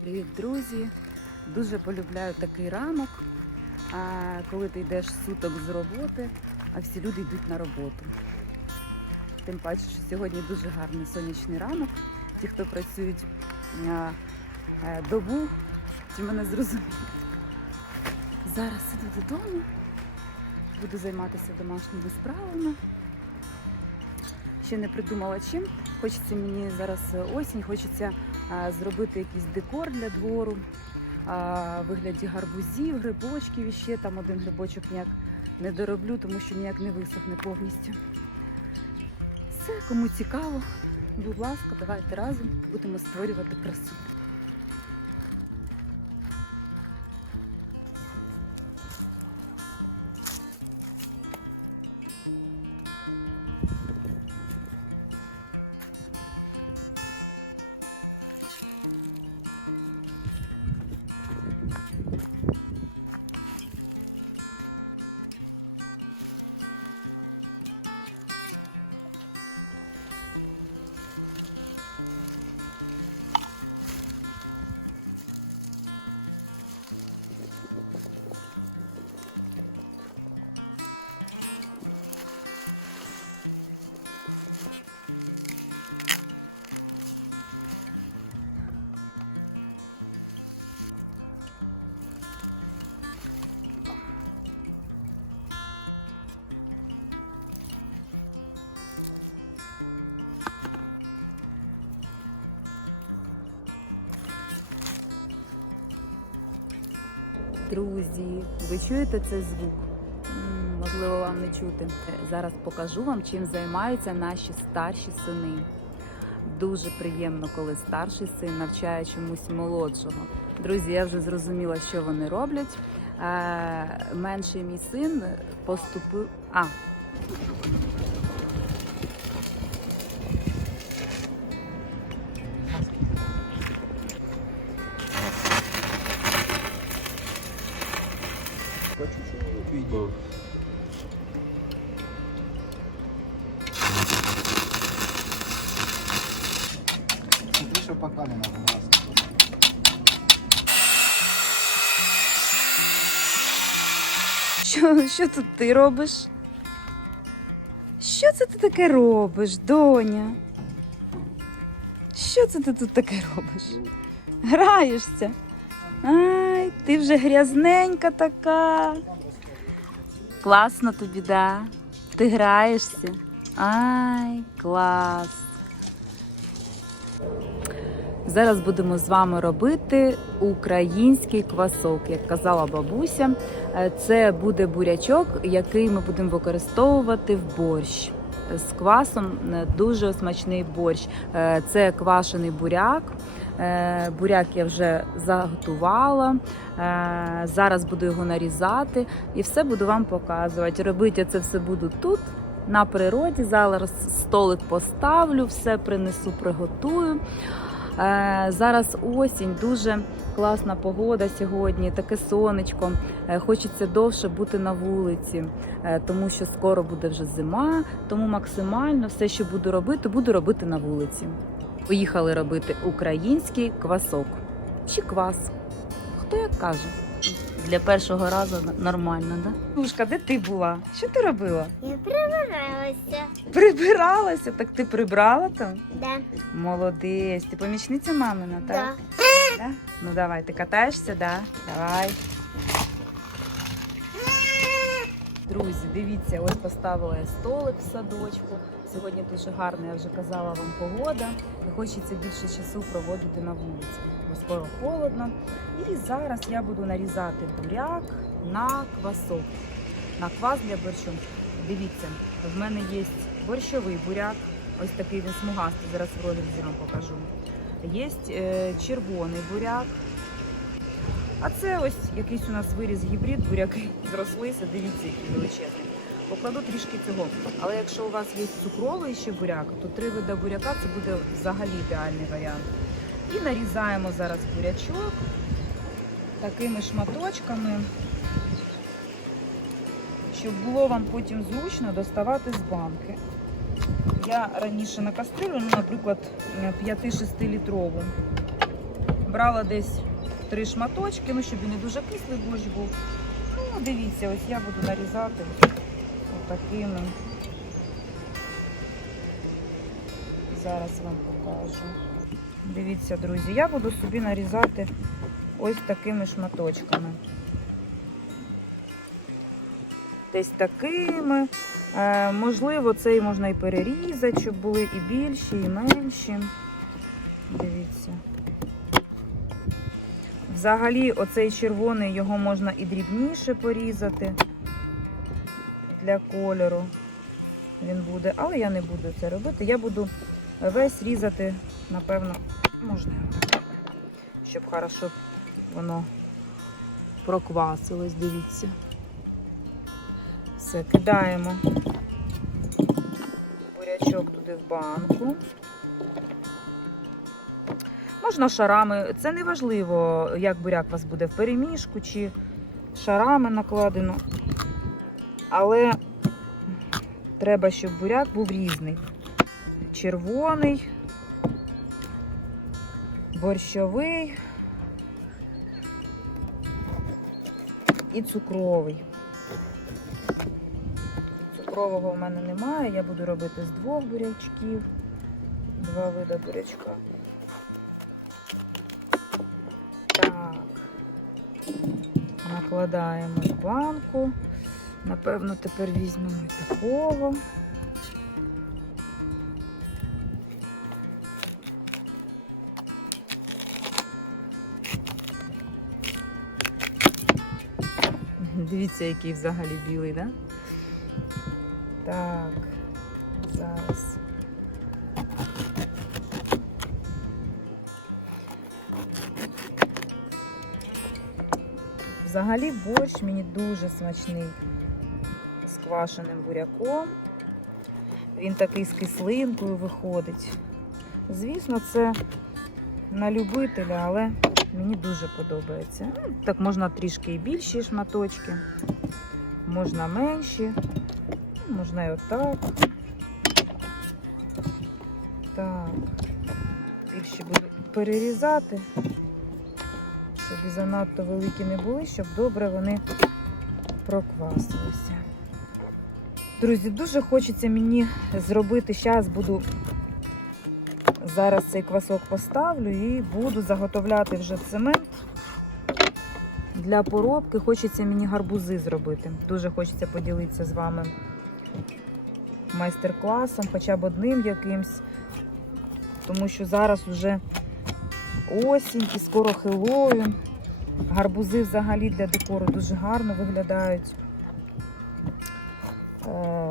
Привіт, друзі! Дуже полюбляю такий ранок, коли ти йдеш суток з роботи, а всі люди йдуть на роботу. Тим паче, що сьогодні дуже гарний сонячний ранок. Ті, хто працюють е, добу, ті мене зрозуміють. Зараз іду додому, буду займатися домашніми справами. Ще не придумала чим. Хочеться мені зараз осінь, хочеться зробити якийсь декор для двору вигляді гарбузів, грибочків і ще там один грибочок ніяк не дороблю, тому що ніяк не висохне повністю. Все, кому цікаво, будь ласка, давайте разом будемо створювати красу. Друзі, ви чуєте цей звук? Можливо, вам не чути. Зараз покажу вам, чим займаються наші старші сини. Дуже приємно, коли старший син навчає чомусь молодшого. Друзі, я вже зрозуміла, що вони роблять. Е, Менший мій син поступив. А, пока не надо. що, що тут ти робиш? Що це ти таке робиш, доня? Що це ти тут таке робиш? Граєшся? Ай, ти вже грязненька така. Класно тобі, да? Ти граєшся? Ай, клас. Зараз будемо з вами робити український квасок, як казала бабуся. Е, Це буде бурячок, який ми будемо використовувати в борщ. З квасом е, дуже смачний борщ. Е, Це квашений буряк. Буряк я вже заготувала. Зараз буду його нарізати і все буду вам показувати. Робити я це все буду тут. На природі зараз столик поставлю, все принесу, приготую. Е, Зараз осінь, дуже класна погода сьогодні, таке сонечко. Е, Хочеться довше бути на вулиці, е, тому що скоро буде вже зима. Тому максимально все, що буду робити, буду робити на вулиці. Поїхали робити український квасок чи квас. Хто як каже? Для першого разу нормально, да? Душка, де ти була? Що ти робила? Я прибиралася. Прибиралася, так ти прибрала там? Да. Молодець, ти помічниця мамина, так? Да. Да? Ну давай, ти катаєшся, да? Давай. Друзі, дивіться, ось поставила я столик в садочку. Сьогодні дуже гарна, я вже казала вам погода. І хочеться більше часу проводити на вулиці, бо скоро холодно. І зараз я буду нарізати буряк на квасок. На квас для борщу. Дивіться, в мене є борщовий буряк. Ось такий він смугастий. Зараз в розрізі вам покажу. Є е, червоний буряк. А це ось якийсь у нас виріс гібрид, буряки зрослися, дивіться, які величезні. Покладу трішки цього. Але якщо у вас є цукровий ще буряк, то три вида буряка це буде взагалі ідеальний варіант. І нарізаємо зараз бурячок такими шматочками, щоб було вам потім зручно доставати з банки. Я раніше на кастрюлю, ну, наприклад, 5-6 літрову брала десь три шматочки, ну щоб він не дуже кислий борщ був. Ну, дивіться, ось я буду нарізати отакими. Зараз вам покажу. Дивіться, друзі, я буду собі нарізати ось такими шматочками. Десь такими. Е, можливо, цей можна і перерізати, щоб були і більші, і менші. Дивіться. Взагалі, оцей червоний його можна і дрібніше порізати для кольору. Він буде, але я не буду це робити. Я буду весь різати, напевно, можна, щоб хорошо воно проквасилось, дивіться. Все, кидаємо бурячок туди в банку. Можна шарами. Це не важливо, як буряк у вас буде в переміжку чи шарами накладено. Але треба, щоб буряк був різний. Червоний, борщовий і цукровий. Цукрового в мене немає. Я буду робити з двох бурячків. Два вида бурячка. Так. Накладаємо в банку. Напевно, тепер візьмемо такого. Дивіться, який взагалі білий, да? Так, зараз. Взагалі борщ мені дуже смачний квашеним буряком. Він такий з кислинкою виходить. Звісно, це на любителя, але мені дуже подобається. Ну, Так можна трішки і більші шматочки, можна менші, можна і отак. Так, більше буду перерізати, щоб занадто великі не були, щоб добре вони проквасилися. Друзі, дуже хочеться мені зробити, зараз буду зараз цей квасок поставлю і буду заготовляти вже цемент для поробки. Хочеться мені гарбузи зробити. Дуже хочеться поділитися з вами майстер-класом, хоча б одним якимсь. Тому що зараз вже осінь і скоро Хеллоуін. Гарбузи взагалі для декору дуже гарно виглядають. Е,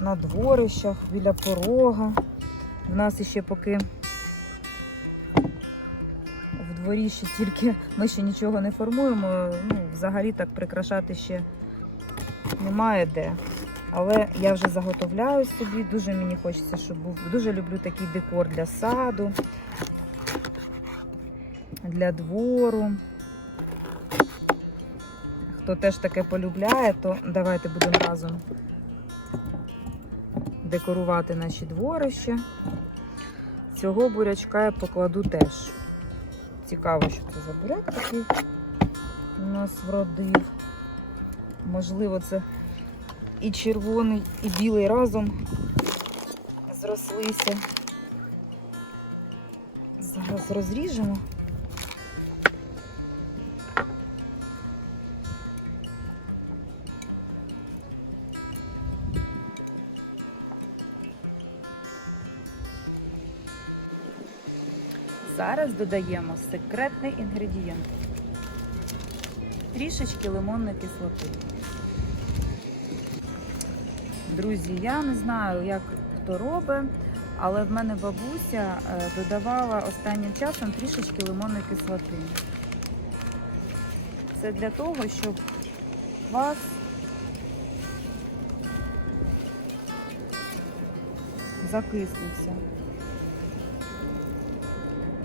На дворищах, біля порога. У нас іще поки в дворі ще тільки ми ще нічого не формуємо. Ну, взагалі так прикрашати ще немає де. Але я вже заготовляю собі. Дуже мені хочеться, щоб був. Дуже люблю такий декор для саду, для двору. Хто теж таке полюбляє, то давайте будемо разом декорувати наші дворища. Цього бурячка я покладу теж. Цікаво, що це за буряк такий у нас вродив. Можливо, це і червоний, і білий разом зрослися. Зараз розріжемо. Додаємо секретний інгредієнт. Трішечки лимонної кислоти. Друзі, я не знаю, як хто робить, але в мене бабуся е, додавала останнім часом трішечки лимонної кислоти. Це для того, щоб квас закислився.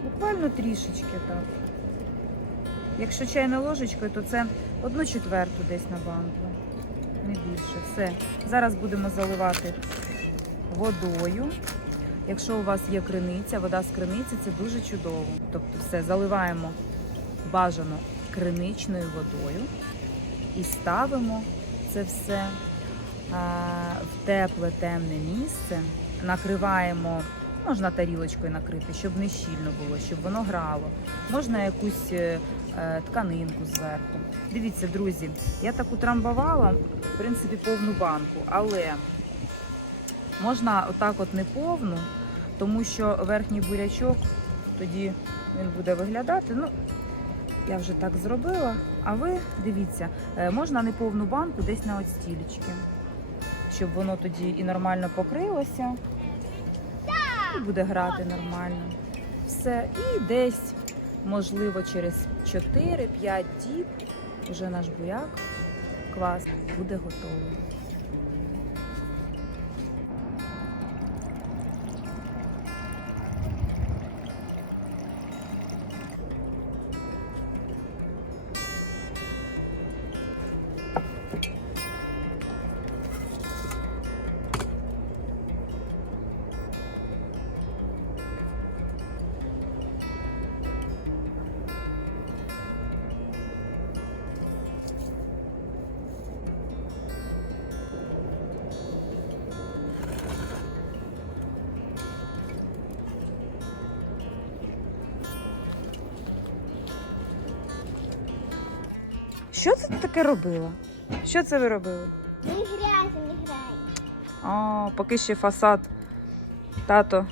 Буквально трішечки так. Якщо чайна ложечкою, то це одну четверту десь на банку. Не більше. Все. Зараз будемо заливати водою. Якщо у вас є криниця, вода з криниці це дуже чудово. Тобто все заливаємо бажано криничною водою і ставимо це все в тепле темне місце. Накриваємо, можна тарілочкою накрити, щоб не щільно було, щоб воно грало. Можна якусь е, е, тканинку зверху. Дивіться, друзі, я так утрамбувала, в принципі, повну банку, але можна отак от не повну, тому що верхній бурячок тоді він буде виглядати. Ну, я вже так зробила. А ви дивіться, е, можна не повну банку десь на от стілечки, щоб воно тоді і нормально покрилося, і буде грати нормально. Все. І десь, можливо, через 4-5 діб вже наш буряк квас буде готовий. Що це ти таке робила? Що це ви робили? Не грязь, не грай. А, поки ще фасад тато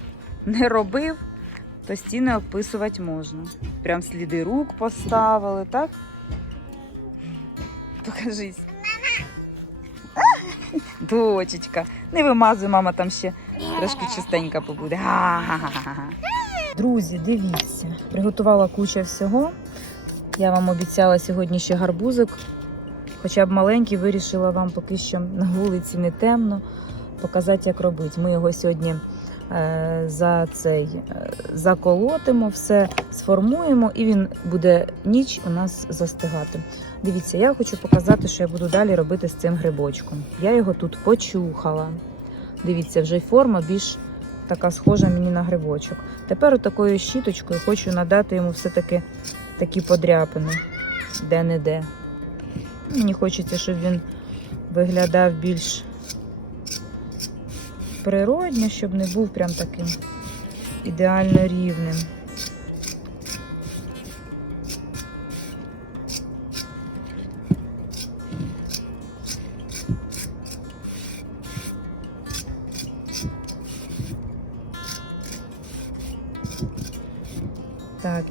не робив, то стіни описувати можна. Прям сліди рук поставили, так? Покажись. Дочечка, не вимазуй, мама там ще трошки чистенька побуде. Друзі, дивіться, приготувала куча всього. Я вам обіцяла сьогодні ще гарбузик. Хоча б маленький, вирішила вам поки що на вулиці не темно показати, як робити. Ми його сьогодні е, за цей е, заколотимо, все сформуємо, і він буде ніч у нас застигати. Дивіться, я хочу показати, що я буду далі робити з цим грибочком. Я його тут почухала. Дивіться, вже форма більш така схожа мені на грибочок. Тепер отакою щіточкою хочу надати йому все-таки такі подряпини, де-не-де. Мені хочеться, щоб він виглядав більш природньо, щоб не був прям таким ідеально рівним.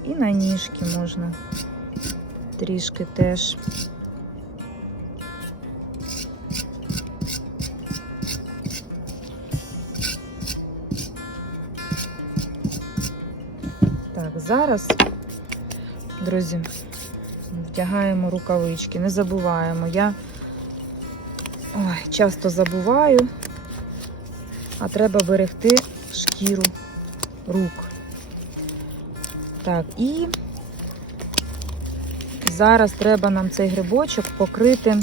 І на ніжки можна трішки теж. Так, зараз, друзі, вдягаємо рукавички, не забуваємо. Я ой, часто забуваю, а треба берегти шкіру рук. Так, і зараз треба нам цей грибочок покрити.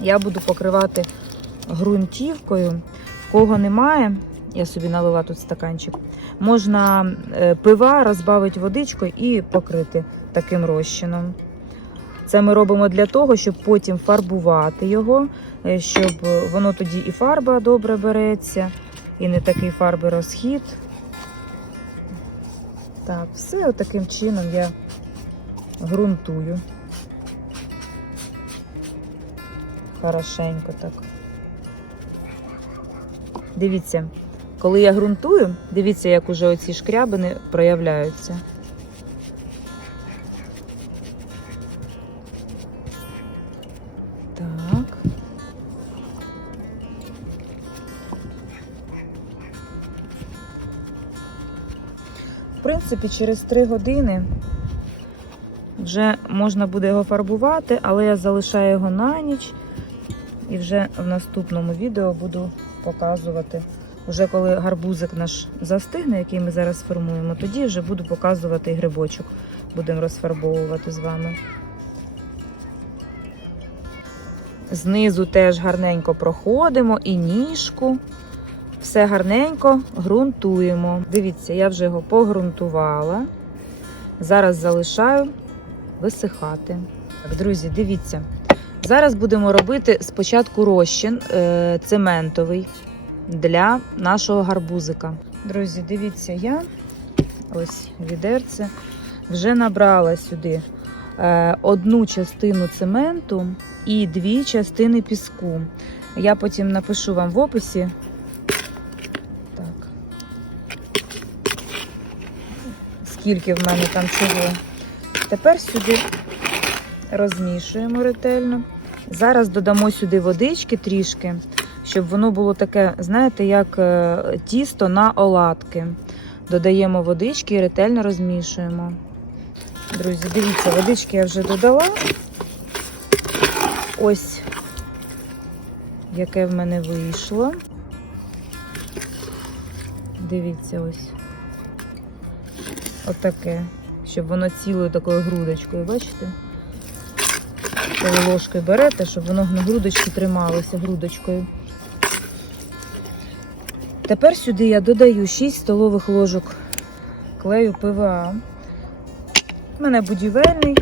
Я буду покривати ґрунтівкою. В кого немає, я собі налила тут стаканчик. Можна е, пива розбавити водичкою і покрити таким розчином. Це ми робимо для того, щоб потім фарбувати його, е, щоб воно тоді і фарба добре береться, і не такий фарби розхід. Так, все отаким чином я ґрунтую. Хорошенько так. Дивіться, коли я ґрунтую, дивіться, як уже оці шкрябини проявляються. Принципі, через 3 години вже можна буде його фарбувати, але я залишаю його на ніч і вже в наступному відео буду показувати. Уже коли гарбузик наш застигне, який ми зараз формуємо, тоді вже буду показувати і грибочок. Будемо розфарбовувати з вами. Знизу теж гарненько проходимо і ніжку. Все гарненько ґрунтуємо. Дивіться, я вже його погрунтувала. Зараз залишаю висихати. Так, друзі, дивіться. Зараз будемо робити спочатку розчин е, цементовий для нашого гарбузика. Друзі, дивіться, я ось відерце вже набрала сюди е, одну частину цементу і дві частини піску. Я потім напишу вам в описі. Скільки в мене там чого. Тепер сюди розмішуємо ретельно. Зараз додамо сюди водички трішки, щоб воно було таке, знаєте, як е, тісто на оладки. Додаємо водички і ретельно розмішуємо. Друзі, дивіться, водички я вже додала. Ось яке в мене вийшло. Дивіться ось. Отаке. Щоб воно цілою такою грудочкою, бачите? Коли ложкою берете, щоб воно на грудочці трималося грудочкою. Тепер сюди я додаю 6 столових ложок клею ПВА. У мене будівельний,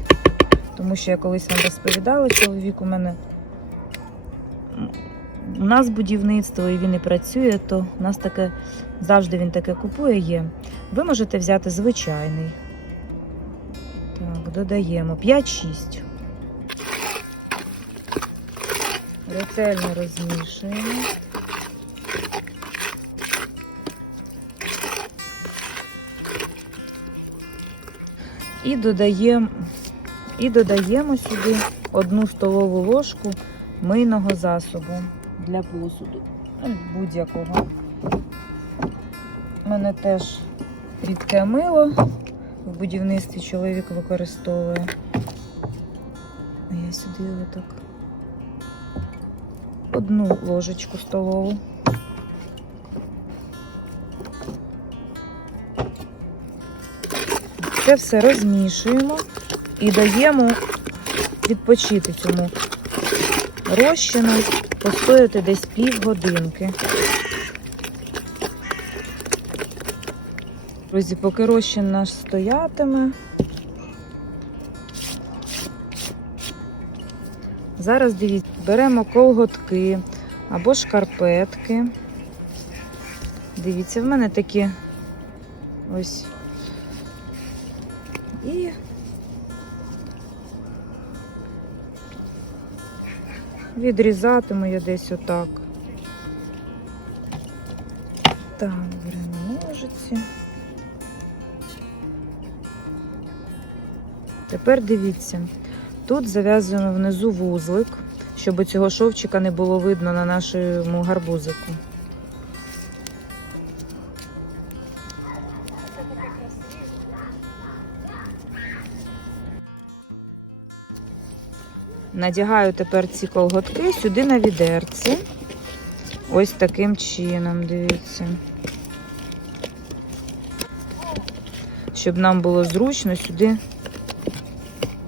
тому що я колись вам розповідала, чоловік у мене у нас будівництво і він і працює, то у нас таке завжди він таке купує є. Ви можете взяти звичайний. Так, додаємо 5-6. Ретельно розмішуємо. І додаємо, і додаємо сюди одну столову ложку мийного засобу для посуду. Будь-якого. У мене теж рідке мило в будівництві чоловік використовує. А я сюди його так одну ложечку столову. Це все розмішуємо і даємо відпочити цьому розчину, постояти десь півгодинки. Друзі, поки розчин наш стоятиме. Зараз дивіться, беремо колготки або шкарпетки. Дивіться, в мене такі ось. І відрізатиму я десь отак. Так, беремо ножиці. Тепер дивіться, тут зав'язуємо внизу вузлик, щоб цього шовчика не було видно на нашому гарбузику. Надягаю тепер ці колготки сюди на відерці. Ось таким чином, дивіться. Щоб нам було зручно сюди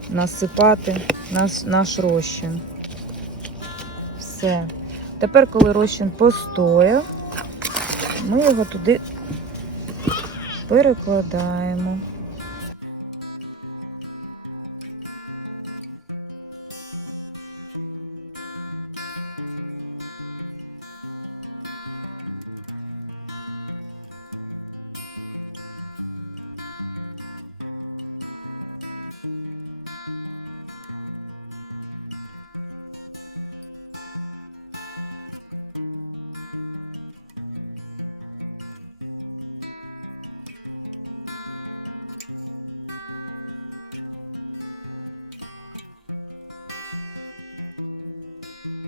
насипати наш, наш розчин. Все. Тепер, коли розчин постояв, ми його туди перекладаємо.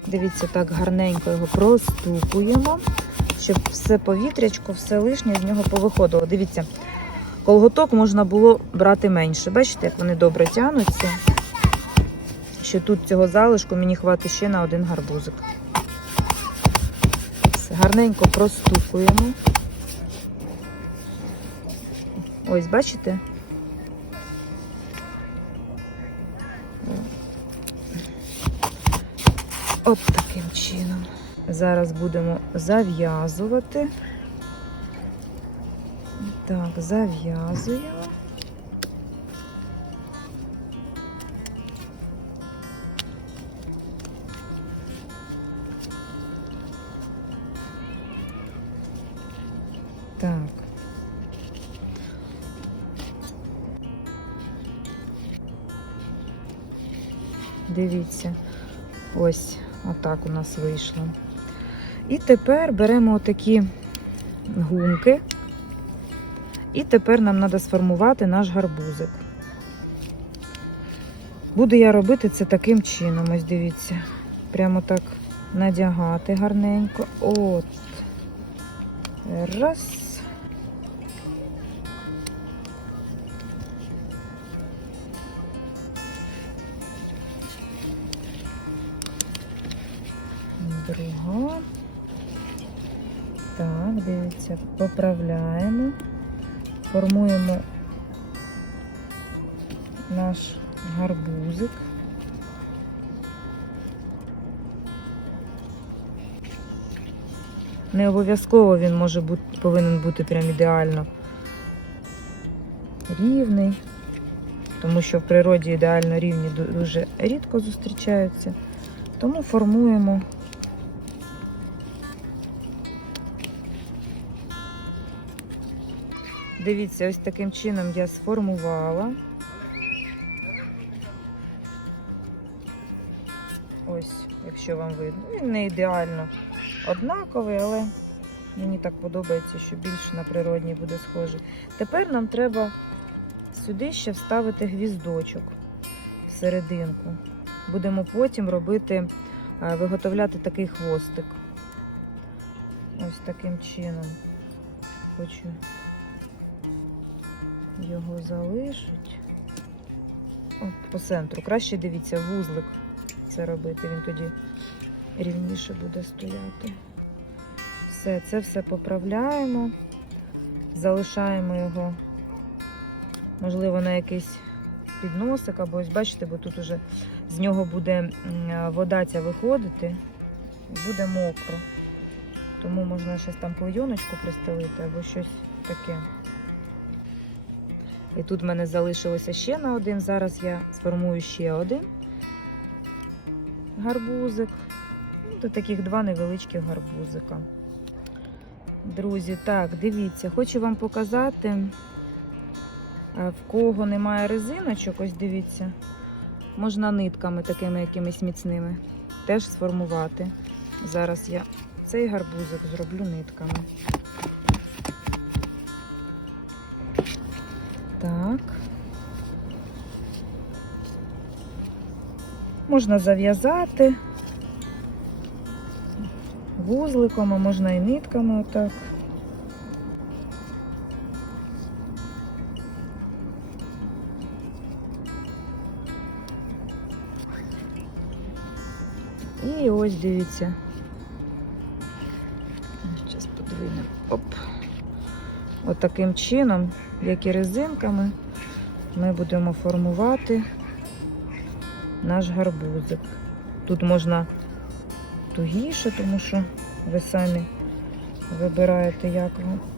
Дивіться, так гарненько його простукуємо, щоб все повітрячко, все лишнє з нього повиходило. Дивіться, колготок можна було брати менше. Бачите, як вони добре тягнуться. Що тут цього залишку мені хватить ще на один гарбузик. Все, гарненько простукуємо. Ось, бачите? От таким чином. Зараз будемо зав'язувати. Так, зав'язуємо. Отак у нас вийшло. І тепер беремо отакі гумки. І тепер нам треба сформувати наш гарбузик. Буду я робити це таким чином, ось дивіться. Прямо так надягати гарненько. От. Раз. Друга. Так, дивіться, поправляємо, формуємо наш гарбузик. Не обов'язково він може бути, повинен бути прям ідеально рівний, тому що в природі ідеально рівні дуже рідко зустрічаються. Тому формуємо Дивіться, ось таким чином я сформувала. Ось, якщо вам видно. Він не ідеально однаковий, але мені так подобається, що більш на природній буде схожий. Тепер нам треба сюди ще вставити гвіздочок всерединку. Будемо потім робити, е, виготовляти такий хвостик. Ось таким чином. Хочу його залишить. От по центру. Краще дивіться, вузлик це робити, він тоді рівніше буде стояти. Все, це все поправляємо, залишаємо його, можливо, на якийсь підносик, або ось бачите, бо тут уже з нього буде вода ця виходити і буде мокро. Тому можна щось там клейоночку пристелити або щось таке. І тут в мене залишилося ще на один. Зараз я сформую ще один гарбузик. Ну, Тут таких два невеличких гарбузика. Друзі, так, дивіться, хочу вам показати, в кого немає резиночок, ось дивіться, можна нитками такими якимись міцними теж сформувати. Зараз я цей гарбузик зроблю нитками. Так. Можна зав'язати вузликом, а можна і нитками отак. І ось дивіться. Зараз подвинемо. Оп. От чином, як і резинками, ми будемо формувати наш гарбузик. Тут можна тугіше, тому що ви самі вибираєте, як вам.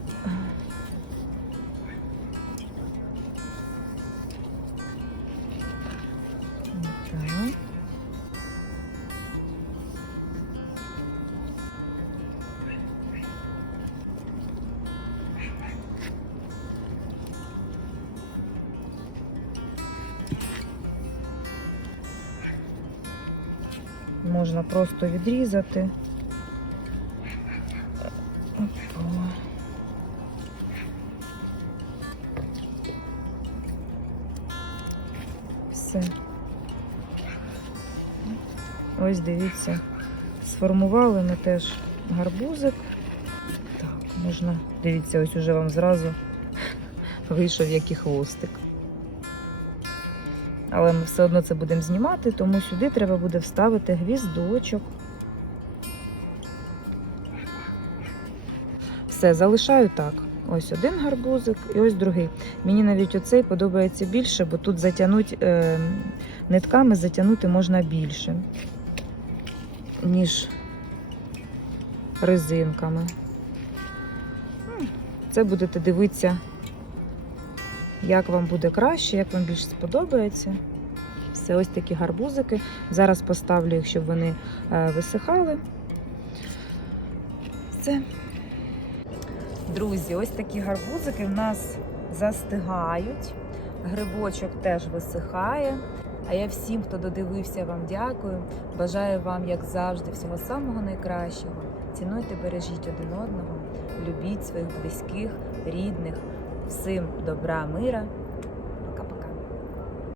Можна просто відрізати. Все. Ось дивіться, сформували ми теж гарбузик. Так, можна, дивіться, ось уже вам зразу вийшов як і хвостик. Але ми все одно це будемо знімати, тому сюди треба буде вставити гвіздочок. Все, залишаю так. Ось один гарбузик і ось другий. Мені навіть оцей подобається більше, бо тут затягнуть е, нитками затягнути можна більше, ніж резинками. Це будете дивитися, як вам буде краще, як вам більше сподобається. Все, ось такі гарбузики. Зараз поставлю їх, щоб вони е, висихали. Все. Друзі, ось такі гарбузики в нас застигають. Грибочок теж висихає. А я всім, хто додивився, вам дякую. Бажаю вам, як завжди, всього самого найкращого. Цінуйте, бережіть один одного, любіть своїх близьких, рідних. Всім добра, мира